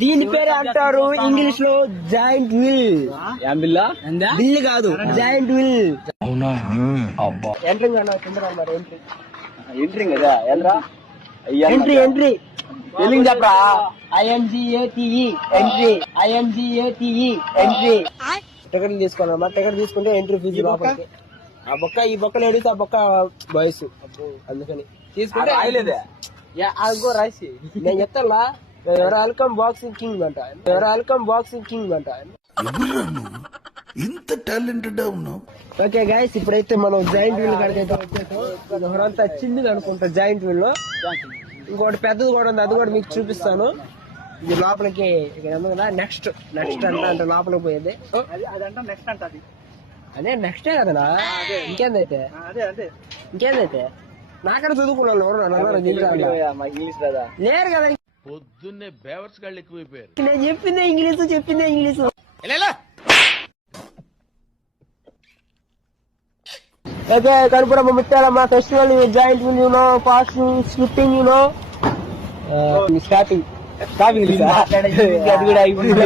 దీని పేరు అంటారు ఇంగ్లీష్ లో జాయింట్ విల్. బిల్ కాదు, జాయింట్ విల్. ఎంట్రింగ్ అన్న మరి ఎంట్రింగ్ కదా ఎంట్రీ ఎంట్రీ స్పెల్లింగ్ చెప్పరా? INGATE entry, INGATE entry. Ticket తీసుకోవాలమ్మా, టికెట్ తీసుకుంటే ఎంట్రీ ఫీజు లోపలికి. ఆ బొక్క ఈ బొక్కలు అడిగితే ఆ బొక్క వయసు, అందుకని తీసుకుంటే అదిగో రాసి నేను చెప్తాను. వెల్కమ్ బాక్సింగ్ కింగ్ అంట, వెల్కమ్ బాక్సింగ్ కింగ్ అంట. ఇంత టాలెంటెడ్ ఉన్నావు. ఓకే గైస్, ఇప్పుడైతే మనం జాయింట్ వీల్ కాడికైతే వచ్చేసాం. ఎవరంతా చిన్నది అనుకుంటా జాయింట్ వీల్ లో. ఇంకోటి పెద్దది కూడా ఉంది, అది కూడా మీకు చూపిస్తాను. ఇది లోపలికి కదా నెక్స్ట్ నెక్స్ట్ అంటే లోపలికి పోయేది. అదే నెక్స్టే కదనా, ఇంకేందైతే ఇంకేందైతే నాకన్నా చదువుకున్నాను ఎవరు లేరు కదా. పొద్దున్నే బేవర్స్ గాళ్ళు ఎక్కువైపోయారు. నేను చెప్పిందే English. Okay, Kanupuramma Muttalamma festival giant wheel you know fast skipping you know starting అది కూడా అయిపోయింది.